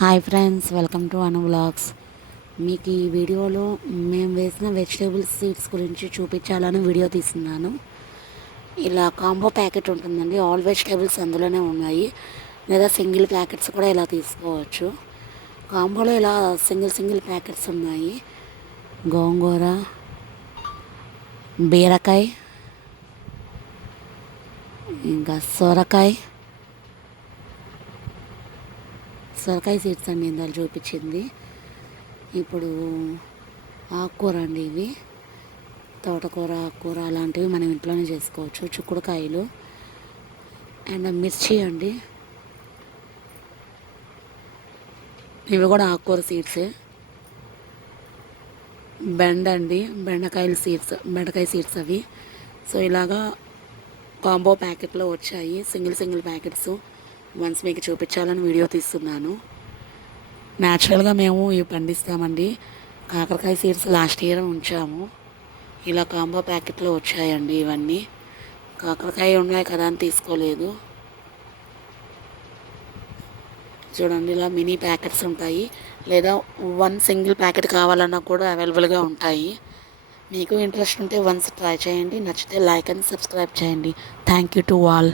Hi friends welcome to Anu vlogs. మీకు ఈ వీడియోలో మేము వేసిన వెజిటేబుల్ సీడ్స్ గురించి చూపించాలని వీడియో తీస్తున్నాను. ఇలా కాంబో ప్యాకెట్ ఉంటుందండి. ఆల్ వెజిటేబుల్స్ అందులోనే ఉన్నాయి. లేదా సింగిల్ ప్యాకెట్స్ కూడా ఇలా తీసుకోవచ్చు. కాంబోలో ఇలా సింగిల్ సింగిల్ ప్యాకెట్స్ ఉన్నాయి. గోంగూర బీరకాయ ఇంకా సొరకాయ సొరకాయ సీడ్స్ అండి ఇందాక చూపించింది. ఇప్పుడు ఆకుకూర అండి ఇవి. తోటకూర ఆకుకూర అలాంటివి మనం ఇంట్లోనే చేసుకోవచ్చు. చిక్కుడుకాయలు అండ్ మిర్చి అండి. ఇవి కూడా ఆకుకూర సీడ్సే. బెండ అండి. బెండకాయల సీడ్స్ బెండకాయ సీడ్స్ అవి. సో ఇలాగా కాంబో ప్యాకెట్లో వచ్చాయి. Single single packets. వన్స్ మీకు చూపించాలని వీడియో తీస్తున్నాను. న్యాచురల్గా మేము ఇవి పండిస్తామండి. కాకరకాయ సీడ్స్ లాస్ట్ ఇయర్ ఉంచాము. ఇలా కాంబో ప్యాకెట్లో వచ్చాయండి ఇవన్నీ. కాకరకాయ ఉన్నాయి కదా అని తీసుకోలేదు. చూడండి ఇలా మినీ ప్యాకెట్స్ ఉంటాయి. లేదా వన్ సింగిల్ ప్యాకెట్ కావాలన్నా కూడా అవైలబుల్గా ఉంటాయి. మీకు ఇంట్రెస్ట్ ఉంటే వన్స్ ట్రై చేయండి. నచ్చితే లైక్ అండ్ సబ్స్క్రైబ్ చేయండి. Thank you to all